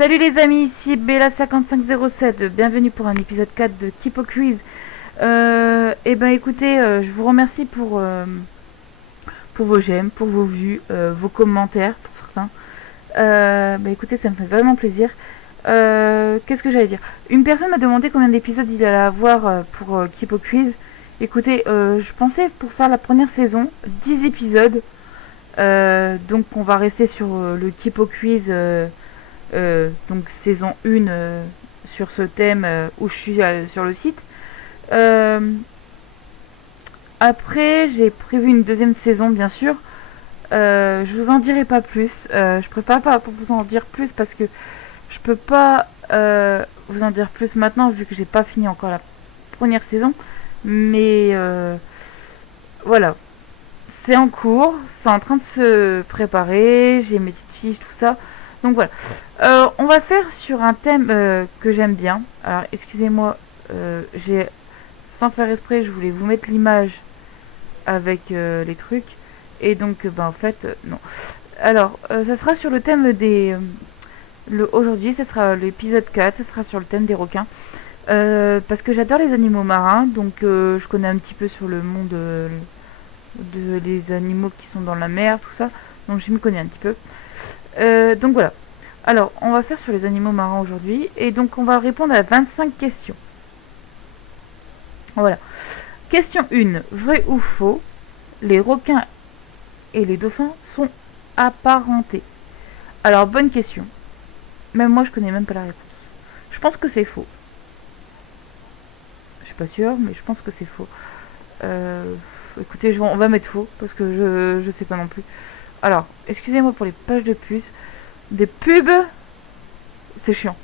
Salut les amis, ici Bella5507, bienvenue pour un épisode 4 de Kipo Quiz. Et ben écoutez, je vous remercie pour vos j'aime, pour vos vues, vos commentaires pour certains. Écoutez, ça me fait vraiment plaisir. Qu'est-ce que j'allais dire? Une personne m'a demandé combien d'épisodes il allait avoir pour Kipo Quiz. Écoutez, je pensais pour faire la première saison, 10 épisodes. Donc on va rester sur le Kipo Quiz, donc saison 1 sur ce thème où je suis sur le site. Après, j'ai prévu une deuxième saison, bien sûr. Je vous en dirai pas plus. Je prépare pas pour vous en dire plus parce que je peux pas vous en dire plus maintenant vu que j'ai pas fini encore la première saison. Mais voilà, c'est en cours, c'est en train de se préparer. J'ai mes petites fiches, tout ça. Donc voilà. On va faire sur un thème que j'aime bien. Alors excusez-moi, j'ai sans faire exprès, je voulais vous mettre l'image avec les trucs. Et donc, en fait, non. Alors, ça sera sur le thème des... aujourd'hui, ça sera l'épisode 4, ça sera sur le thème des requins. Parce que j'adore les animaux marins, donc je connais un petit peu sur le monde des animaux qui sont dans la mer, tout ça. Donc je m'y connais un petit peu. Donc voilà. Alors, on va faire sur les animaux marins aujourd'hui. Et donc, on va répondre à 25 questions. Voilà. Question 1. Vrai ou faux? Les requins et les dauphins sont apparentés. Alors, bonne question. Même moi, je connais même pas la réponse. Je pense que c'est faux. Je suis pas sûre, mais je pense que c'est faux. Écoutez, on va mettre faux, parce que je sais pas non plus. Alors, excusez-moi pour les pages de puces. Des pubs, c'est chiant.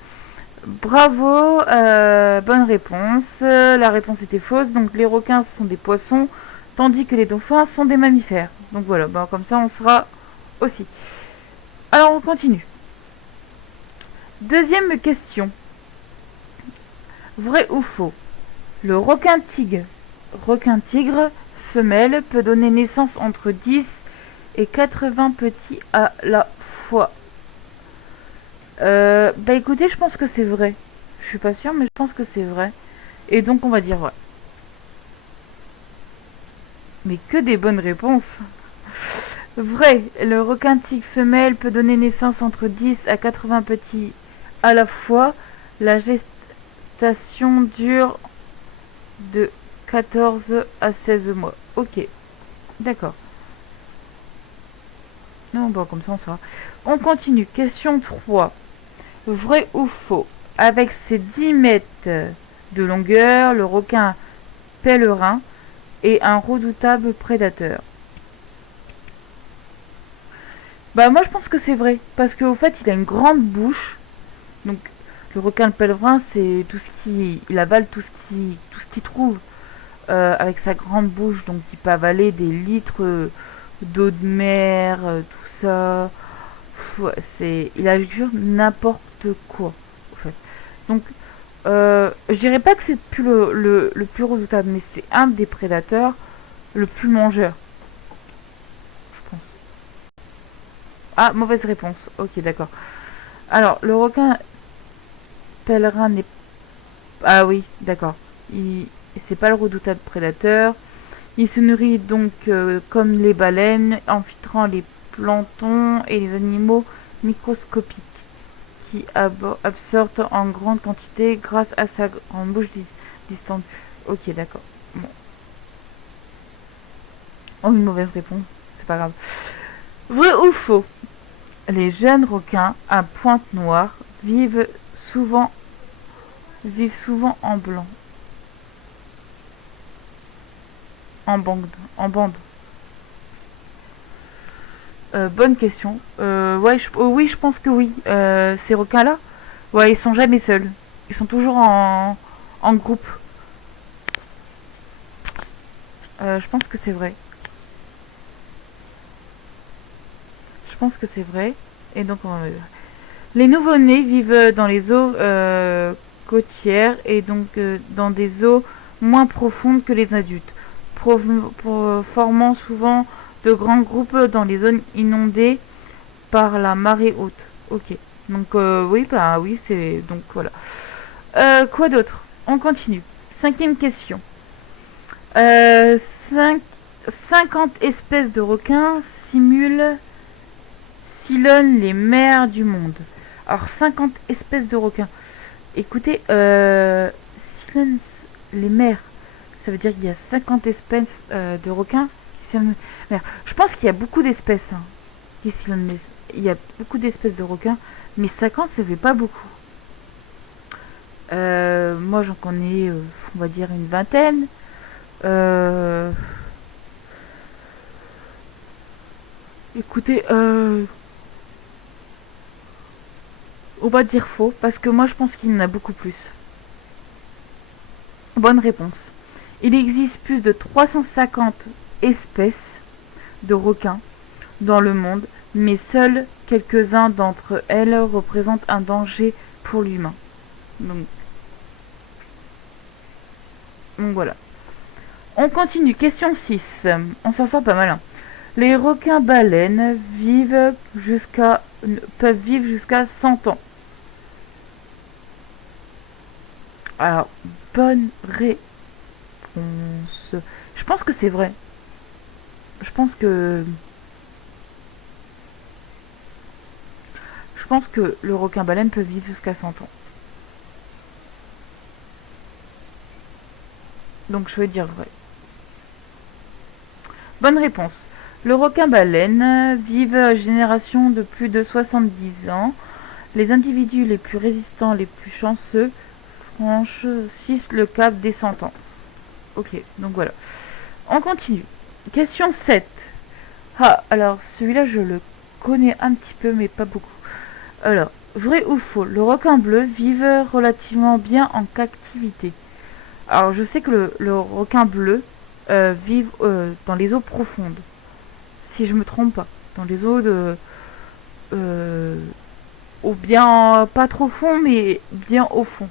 Bravo, bonne réponse. La réponse était fausse. Donc les requins ce sont des poissons, tandis que les dauphins sont des mammifères. Donc voilà, comme ça on sera aussi. Alors on continue. Deuxième question. Vrai ou faux? Le requin-tigre femelle peut donner naissance entre 10 et 80 petits à la fois. Écoutez, je pense que c'est vrai. Je suis pas sûre, mais je pense que c'est vrai. Et donc on va dire vrai. Mais que des bonnes réponses. Vrai, le requin-tigre femelle peut donner naissance entre 10 à 80 petits à la fois. La gestation dure de 14 à 16 mois. Ok, d'accord. Non, comme ça on saura. On continue. Question 3. Vrai ou faux? Avec ses 10 mètres de longueur, le requin pèlerin est un redoutable prédateur. Moi je pense que c'est vrai, parce qu'au fait il a une grande bouche. Donc le requin pèlerin c'est tout ce qui... il avale tout ce qu'il trouve avec sa grande bouche. Donc il peut avaler des litres d'eau de mer, tout ça. Il a n'importe quoi en fait. Donc je dirais pas que c'est plus le plus redoutable, mais c'est un des prédateurs le plus mangeur, je pense. Ah, mauvaise réponse. Ok, d'accord. Alors, le requin pèlerin n'est... Ah oui, d'accord. C'est pas le redoutable prédateur. Il se nourrit donc comme les baleines, en filtrant les planctons et les animaux microscopiques qui absorbe en grande quantité grâce à sa grande bouche distendue. Ok, d'accord. Bon. Oh, une mauvaise réponse. C'est pas grave. Vrai ou faux? Les jeunes requins à pointe noire vivent souvent en blanc. En bande. Bonne question. Oui, je pense que oui. Ces requins-là, ouais, ils sont jamais seuls. Ils sont toujours en groupe. Je pense que c'est vrai. Je pense que c'est vrai. Et donc, les nouveau-nés vivent dans les eaux côtières et donc dans des eaux moins profondes que les adultes, formant souvent de grands groupes dans les zones inondées par la marée haute. Ok. Donc oui, bah oui, c'est... Donc voilà. Quoi d'autre? On continue. Cinquième question. Euh, cinq- 50 espèces de requins sillonnent les mers du monde. Alors 50 espèces de requins. Écoutez, sillonnent les mers. Ça veut dire qu'il y a 50 espèces de requins qui sillonnent les mers. Je pense qu'il y a beaucoup d'espèces qui sillonnent les... Il y a beaucoup d'espèces de requins, mais 50 ça fait pas beaucoup. Moi j'en connais, on va dire une vingtaine. Euh, Écoutez, on va dire faux, parce que moi je pense qu'il y en a beaucoup plus. Bonne réponse. Il existe plus de 350 espèces de requins dans le monde, mais seuls quelques-uns d'entre elles représentent un danger pour l'humain. Donc, donc voilà. On continue, question 6. On s'en sort pas mal. Hein. Les requins-baleines peuvent vivre jusqu'à 100 ans. Alors, bonne réponse. Je pense que c'est vrai. Je pense que... Je pense que le requin-baleine peut vivre jusqu'à 100 ans. Donc je vais dire vrai. Bonne réponse. Le requin-baleine vit génération de plus de 70 ans. Les individus les plus résistants, les plus chanceux, franchissent le cap des 100 ans. Ok, donc voilà. On continue. Question 7. Ah, alors celui-là je le connais un petit peu mais pas beaucoup. Alors, vrai ou faux, le requin bleu vit relativement bien en captivité. Alors je sais que le requin bleu vit dans les eaux profondes. Si je me trompe pas. Dans les eaux de... ou bien pas trop fond mais bien au fond.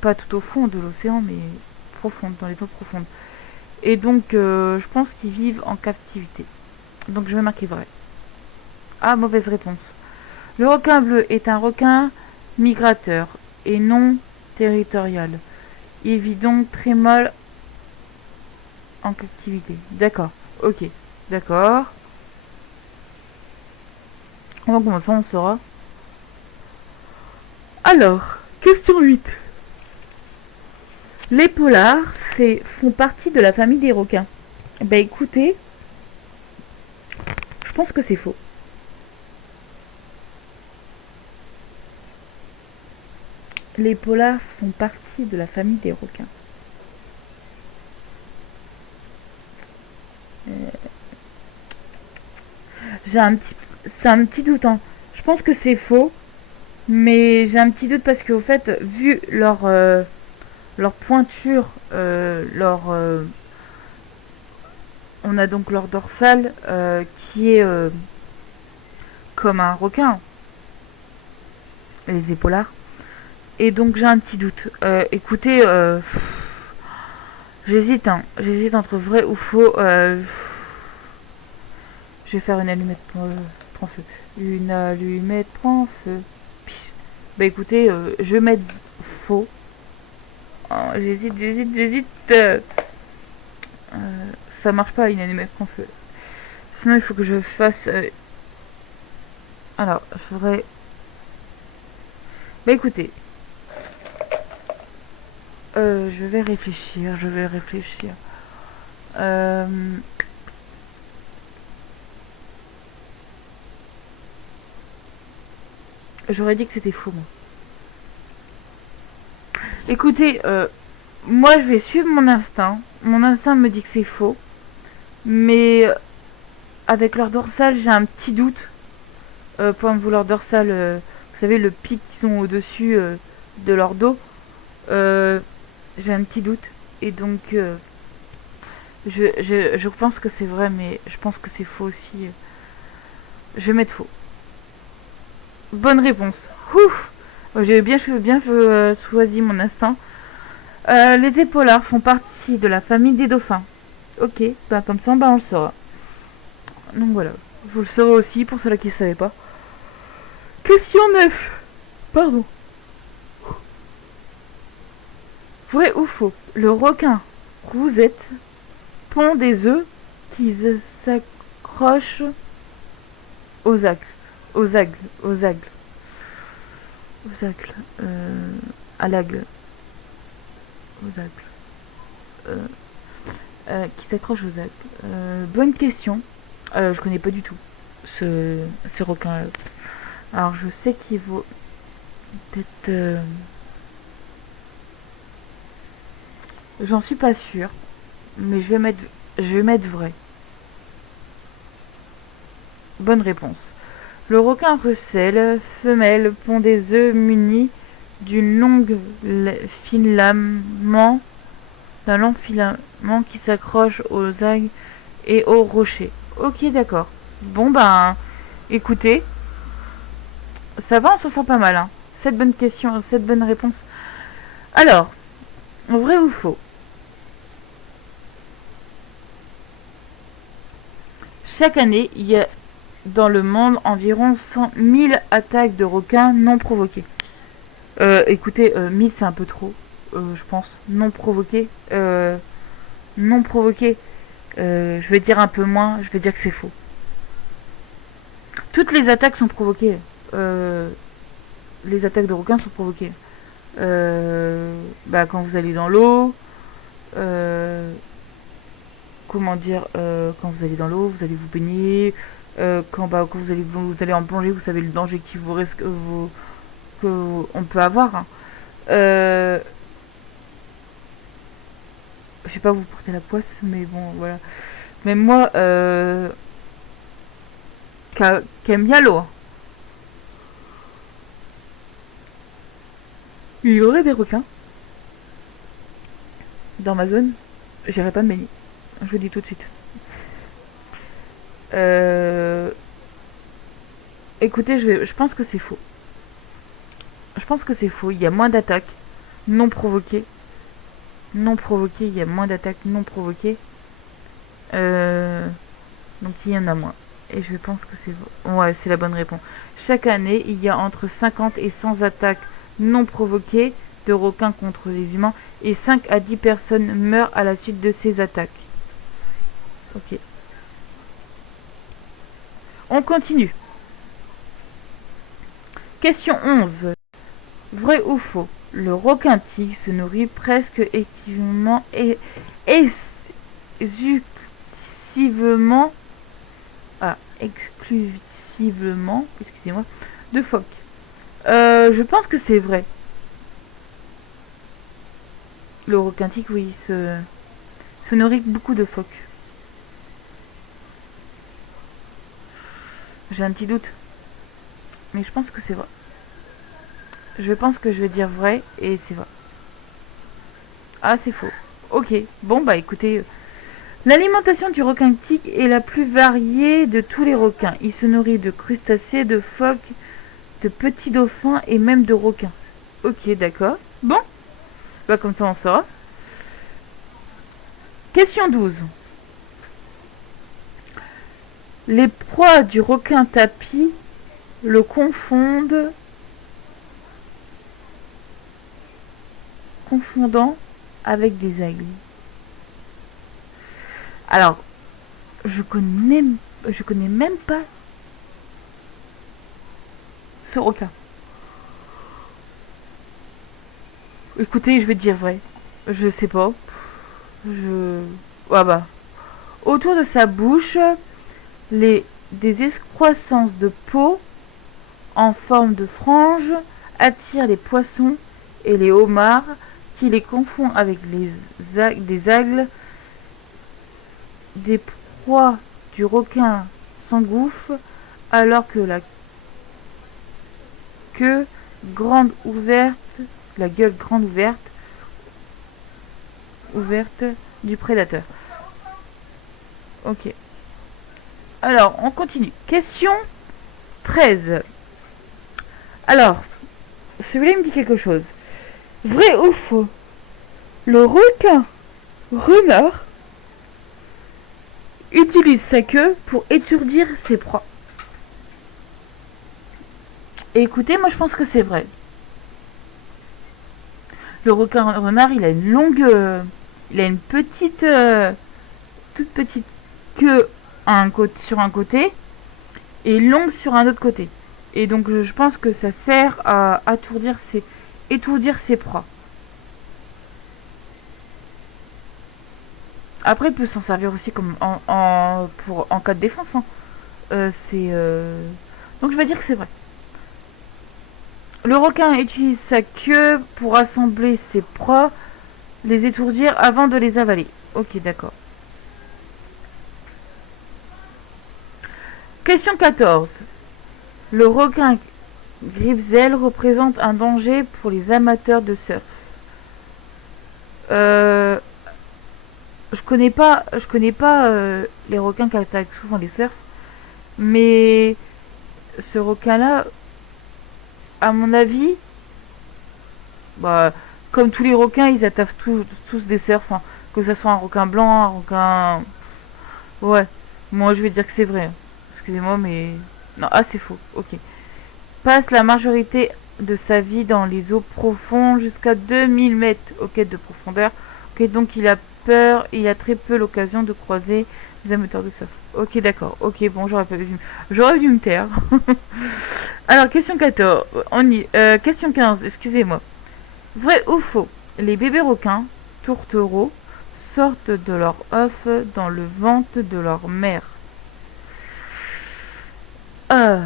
Pas tout au fond de l'océan mais profonde, dans les eaux profondes. Et donc je pense qu'ils vivent en captivité. Donc je vais marquer vrai. Ah, mauvaise réponse. Le requin bleu est un requin migrateur et non territorial. Il vit donc très mal en captivité. D'accord. Ok. D'accord. On va commencer, on saura. Alors, question 8. Les polars font partie de la famille des requins. Ben écoutez, je pense que c'est faux. Les polars font partie de la famille des requins. C'est un petit doute. Hein. Je pense que c'est faux, mais j'ai un petit doute parce qu'au fait, vu leur pointure, on a donc leur dorsale qui est comme un requin, les épaulards. Et donc j'ai un petit doute. Écoutez, j'hésite. Hein. J'hésite entre vrai ou faux. Je vais faire une allumette prend feu. Une allumette prend feu. Bah écoutez, je vais mettre faux. Oh, j'hésite. Ça marche pas une allumette prend feu. Sinon il faut que je fasse... Alors, je ferais... Bah écoutez. Je vais réfléchir. J'aurais dit que c'était faux, moi. Écoutez, moi je vais suivre mon instinct. Mon instinct me dit que c'est faux. Mais avec leur dorsale, j'ai un petit doute. Point de vue leur dorsale, vous savez, le pic qu'ils ont au-dessus de leur dos. J'ai un petit doute. Et donc, je pense que c'est vrai, mais je pense que c'est faux aussi. Je vais mettre faux. Bonne réponse. Ouf. J'ai bien choisi mon instinct. Les épaulards font partie de la famille des dauphins. Ok, bah comme ça, bah on le saura. Donc voilà, vous le saurez aussi pour ceux-là qui ne savaient pas. Question 9. Pardon. Vrai ou faux? Le requin rousette pond des œufs qui s'accrochent aux agles. Aux agles. Aux agles. Aux agles. À l'aigle. Aux agles. Qui s'accrochent aux agles. Bonne question. Je connais pas du tout ce requin. Alors je sais qu'il vaut peut-être... J'en suis pas sûre. Mais je vais mettre vrai. Bonne réponse. Le requin recèle femelle pond des œufs munis d'une longue filament, d'un long filament qui s'accroche aux algues et aux rochers. Ok, d'accord. Bon ben, écoutez, ça va, on s'en sort pas mal. Hein. 7 bonnes questions, 7 bonnes réponses. Alors, vrai ou faux? Chaque année, il y a dans le monde environ 100 000 attaques de requins non provoquées. Écoutez, 1000 c'est un peu trop, je pense. Non provoquées. Non provoquées. Je vais dire un peu moins, je vais dire que c'est faux. Toutes les attaques sont provoquées. Les attaques de requins sont provoquées. Quand vous allez dans l'eau, comment dire, quand vous allez dans l'eau, vous allez vous baigner, quand vous allez en plongée, vous savez le danger qui vous risque, qu'on peut avoir. Hein. Je sais pas vous porter la poisse, mais bon, voilà. Même moi, qui aime bien l'eau. Hein. Il y aurait des requins dans ma zone, j'irai pas me baigner. Je vous dis tout de suite. Écoutez, je pense que c'est faux. Je pense que c'est faux. Il y a moins d'attaques non provoquées. Non provoquées, il y a moins d'attaques non provoquées. Donc il y en a moins. Et je pense que c'est faux. Ouais, c'est la bonne réponse. Chaque année, il y a entre 50 et 100 attaques non provoquées de requins contre les humains. Et 5 à 10 personnes meurent à la suite de ces attaques. Ok. On continue. Question 11. Vrai ou faux? Le requin-tigre se nourrit presque exclusivement excusez-moi, de phoques. Je pense que c'est vrai. Le requin-tigre, oui, se nourrit beaucoup de phoques. J'ai un petit doute. Mais je pense que c'est vrai. Je pense que je vais dire vrai et c'est vrai. Ah, c'est faux. Ok. Bon, bah écoutez. L'alimentation du requin tigre est la plus variée de tous les requins. Il se nourrit de crustacés, de phoques, de petits dauphins et même de requins. Ok, d'accord. Bon. Bah comme ça on saura. Question 12. Les proies du requin tapis le confondant avec des aigles. Alors, je connais même pas ce requin. Écoutez, je vais dire vrai. Je sais pas. Ah bah. Autour de sa bouche, des excroissances de peau en forme de franges attirent les poissons et les homards qui les confondent avec des aigles. Des proies du requin s'engouffrent alors que la gueule grande ouverte du prédateur. Ok. Alors, on continue. Question 13. Alors, celui-là me dit quelque chose. Vrai ou faux? Le requin renard utilise sa queue pour étourdir ses proies. Écoutez, moi je pense que c'est vrai. Le requin renard, il a une longue, il a une petite, toute petite queue sur un côté et longue sur un autre côté. Et donc je pense que ça sert à étourdir ses proies. Après, il peut s'en servir aussi comme en cas de défense. Hein. Donc je vais dire que c'est vrai. Le requin utilise sa queue pour assembler ses proies, les étourdir avant de les avaler. Ok, d'accord. Question 14. Le requin Gripzel représente un danger pour les amateurs de surf. Euh, je connais pas les requins qui attaquent souvent les surfs, mais ce requin-là, à mon avis, bah, comme tous les requins, ils attaquent tous des surfs, hein. Que ce soit un requin blanc, un requin... Ouais, moi je vais dire que c'est vrai. Excusez-moi, mais... Non, ah c'est faux, ok. Passe la majorité de sa vie dans les eaux profondes jusqu'à 2000 mètres au quai de profondeur. Ok, donc il a peur, il a très peu l'occasion de croiser des amateurs de surf. Ok, d'accord, ok, bon, j'aurais dû me taire. Alors, question 14, question 15, excusez-moi. Vrai ou faux? Les bébés requins, tourtereaux, sortent de leur œuf dans le ventre de leur mère. Ah,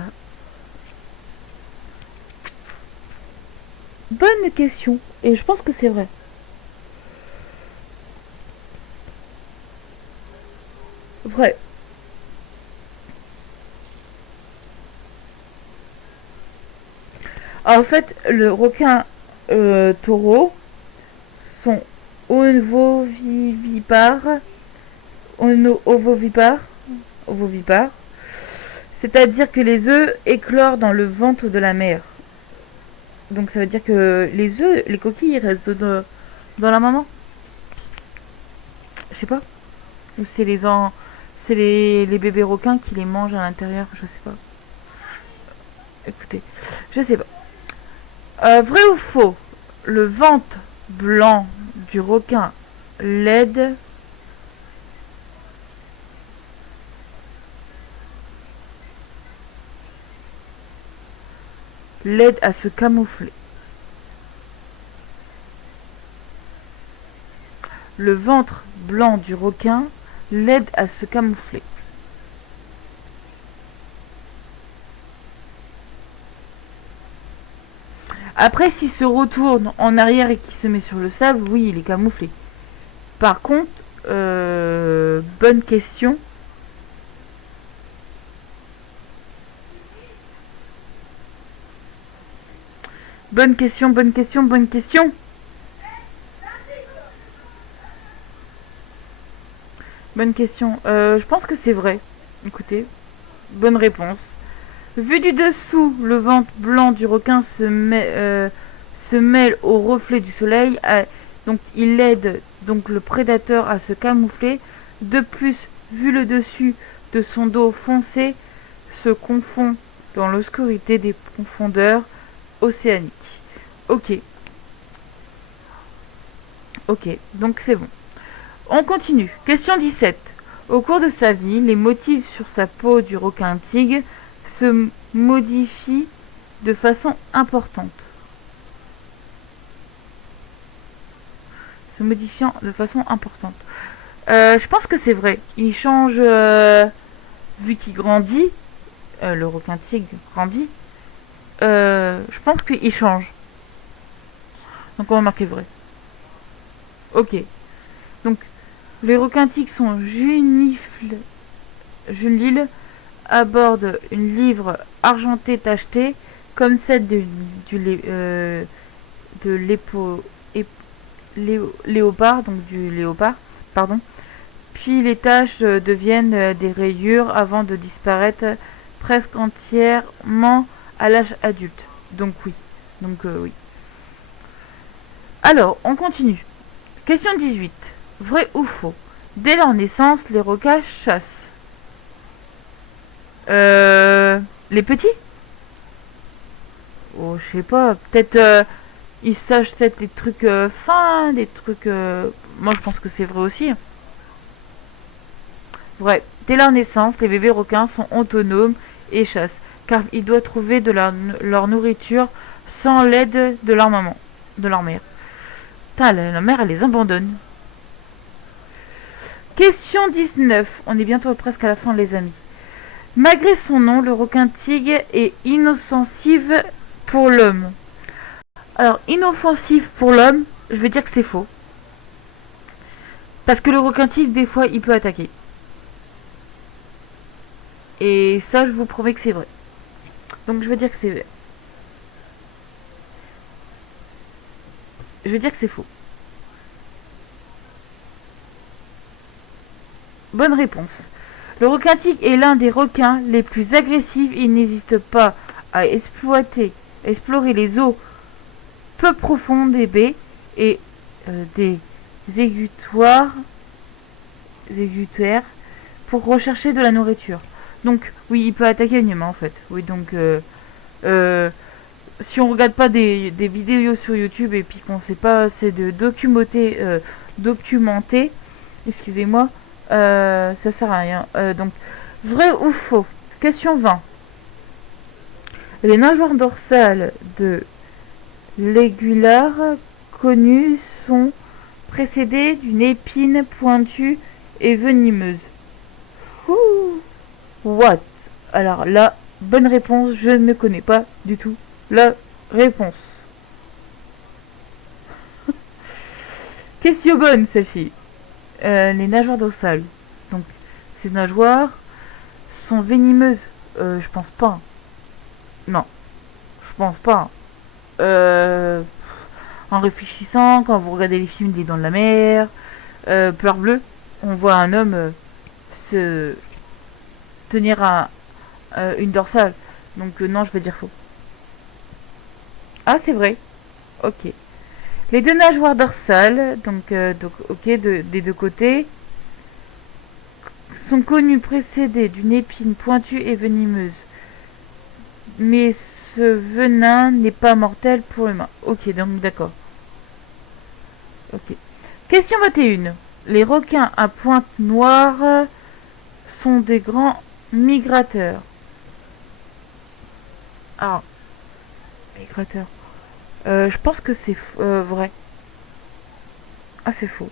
bonne question. Et je pense que c'est vrai. Vrai. En fait, le requin taureau sont ovovivipares, ovovivipares, ovovivipares, c'est-à-dire que les œufs éclorent dans le ventre de la mère. Donc ça veut dire que les œufs, les coquilles, restent dans la maman. Je sais pas. Ou c'est les bébés requins qui les mangent à l'intérieur. Je sais pas. Écoutez, je sais pas. Vrai ou faux? Le ventre blanc du requin l'aide l'aide à se camoufler. Le ventre blanc du requin l'aide à se camoufler. Après, s'il se retourne en arrière et qu'il se met sur le sable, oui, il est camouflé. Par contre, bonne question. Bonne question, bonne question, bonne question. Bonne question. Je pense que c'est vrai. Écoutez, bonne réponse. Vu du dessous, le ventre blanc du requin se mêle au reflet du soleil. Donc il aide donc le prédateur à se camoufler. De plus, vu le dessus de son dos foncé, se confond dans l'obscurité des profondeurs océaniques. Ok, ok, donc c'est bon. On continue. Question 17. Au cours de sa vie, les motifs sur sa peau du requin-tigre se modifient de façon importante. Se modifiant de façon importante. Je pense que c'est vrai. Il change, vu qu'il grandit, le requin-tigre grandit, je pense qu'il change. Donc on va marquer vrai. Ok. Donc les requins-tigres sont junifles aborde une livre argentée tachetée comme celle de léopard, donc du léopard, pardon. Puis les taches deviennent des rayures avant de disparaître presque entièrement à l'âge adulte. Donc oui. Donc oui. Alors, on continue. Question 18. Vrai ou faux? Dès leur naissance, les requins chassent. Les petits? Oh, je sais pas, peut-être ils s'achètent des trucs fins, des trucs... Moi, je pense que c'est vrai aussi. Vrai, dès leur naissance, les bébés requins sont autonomes et chassent, car ils doivent trouver de leur nourriture sans l'aide de leur maman, de leur mère. Putain, la mère, elle les abandonne. Question 19. On est bientôt presque à la fin, les amis. Malgré son nom, le requin tigre est inoffensif pour l'homme. Alors, inoffensif pour l'homme, je vais dire que c'est faux. Parce que le requin tigre, des fois, il peut attaquer. Et ça, je vous promets que c'est vrai. Donc, je vais dire que c'est vrai. Je vais dire que c'est faux. Bonne réponse. Le requin tigre est l'un des requins les plus agressifs. Il n'hésite pas à explorer les eaux peu profondes des baies et des égouttoirs pour rechercher de la nourriture. Donc, oui, il peut attaquer un humain en fait. Oui, donc, si on regarde pas des vidéos sur YouTube et puis qu'on sait pas assez de documenter, excusez-moi, ça sert à rien. Donc, vrai ou faux? Question 20. Les nageoires dorsales de l'aiguillard connues sont précédées d'une épine pointue et venimeuse. Ouh, what? Alors là, bonne réponse, je ne connais pas du tout la réponse. Question bonne celle-ci. Les nageoires dorsales. Donc, ces nageoires sont venimeuses. Je pense pas. Non, je pense pas. En réfléchissant, quand vous regardez les films des Dents de la Mer, Peur bleue, on voit un homme se tenir à une dorsale. Donc non, je vais dire faux. Ah, c'est vrai. Ok. Les deux nageoires dorsales, donc ok, des deux côtés, sont connues précédées d'une épine pointue et venimeuse. Mais ce venin n'est pas mortel pour l'humain. Ok, donc d'accord. Ok. Question 21. Les requins à pointe noire sont des grands migrateurs. Ah, migrateurs. Je pense que c'est vrai. Ah, c'est faux.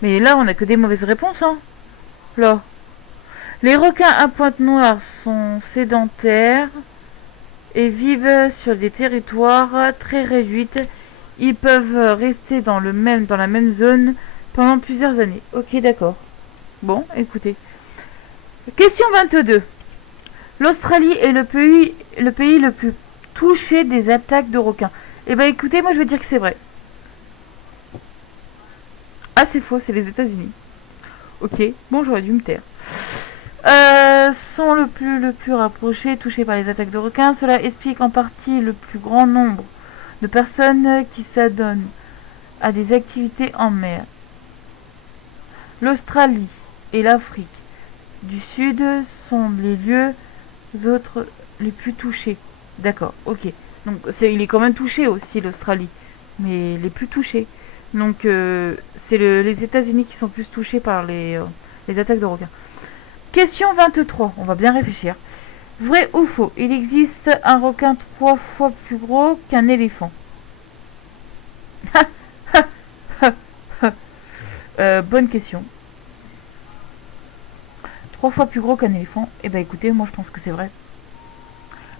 Mais là, on a que des mauvaises réponses, hein. Là. Les requins à pointe noire sont sédentaires et vivent sur des territoires très réduits. Ils peuvent rester dans la même zone pendant plusieurs années. Ok, d'accord. Bon, écoutez. Question 22. L'Australie est le pays le plus touché des attaques de requins. Eh ben écoutez, moi je vais dire que c'est vrai. Ah, c'est faux, c'est les États-Unis. Ok, bon, j'aurais dû me taire. Sont le plus rapprochés, touchés par les attaques de requins. Cela explique en partie le plus grand nombre de personnes qui s'adonnent à des activités en mer. L'Australie et l'Afrique du Sud sont les lieux autres les plus touchés. D'accord, ok. Donc il est quand même touché aussi l'Australie, mais les plus touchés. Donc c'est les États-Unis qui sont plus touchés par les attaques de requins. Question 23, on va bien réfléchir. Vrai ou faux? Il existe un requin 3 fois plus gros qu'un éléphant. Bonne question. 3 fois plus gros qu'un éléphant. Eh ben écoutez, moi je pense que c'est vrai.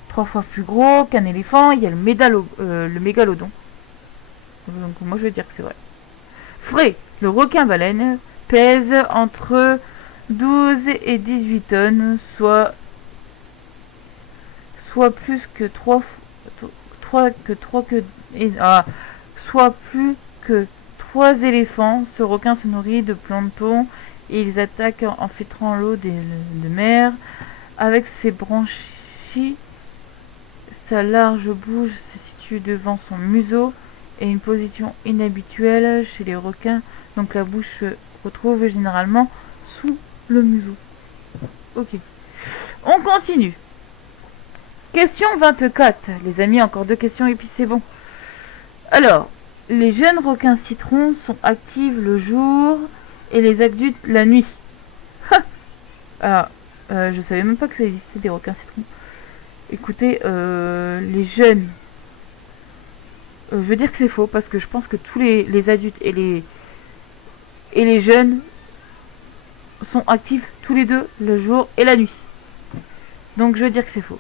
3 fois plus gros qu'un éléphant, il y a le mégalodon. Donc moi je vais dire que c'est vrai. Vrai, le requin-baleine pèse entre 12 et 18 tonnes, soit plus que 3 soit plus que 3 éléphants. Ce requin se nourrit de plancton et ils attaquent en filtrant l'eau de mer. Avec ses branchies, sa large bouche se situe devant son museau et une position inhabituelle chez les requins. Donc la bouche se retrouve généralement sous le museau. Ok. On continue. Question 24. Les amis, encore 2 questions et puis c'est bon. Alors, les jeunes requins citrons sont actifs le jour et les adultes la nuit. Alors, je savais même pas que ça existait des requins citrons. Écoutez, les jeunes... je veux dire que c'est faux parce que je pense que tous les adultes et les jeunes sont actifs tous les deux le jour et la nuit. Donc je veux dire que c'est faux.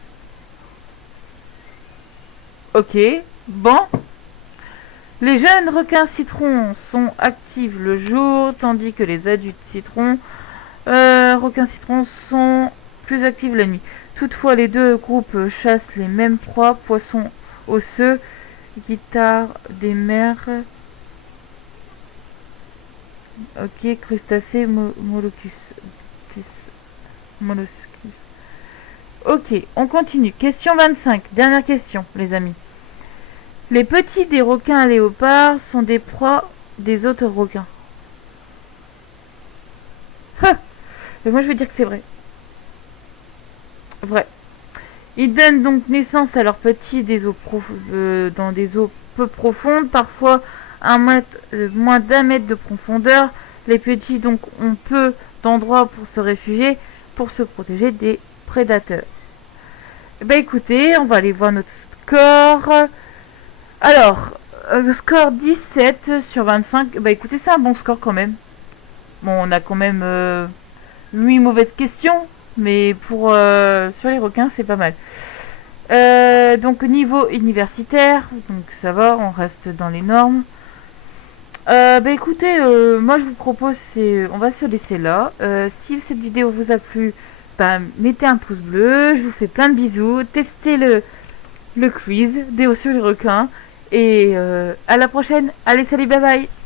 Ok, bon. Les jeunes requins citrons sont actifs le jour, tandis que les adultes requins citrons sont plus actifs la nuit. Toutefois, les deux groupes chassent les mêmes proies, poissons osseux, guitares des mers, ok, crustacés, molluscus. Ok, on continue. Question 25, dernière question, les amis. Les petits des requins léopards sont des proies des autres requins. Mais moi je veux dire que c'est vrai. Vrai. Ils donnent donc naissance à leurs petits dans des eaux peu profondes, parfois moins d'un mètre de profondeur. Les petits donc ont peu d'endroits pour se réfugier, pour se protéger des prédateurs. Bah écoutez, on va aller voir notre score. Alors, score 17 sur 25. Bah écoutez, c'est un bon score quand même. Bon, on a quand même 8 mauvaises questions, mais sur les requins, c'est pas mal. Donc niveau universitaire, donc ça va, on reste dans les normes. Bah écoutez, moi je vous propose, on va se laisser là. Si cette vidéo vous a plu, bah, mettez un pouce bleu, je vous fais plein de bisous, testez le quiz Déo sur les requins, et à la prochaine. Allez, salut, bye bye.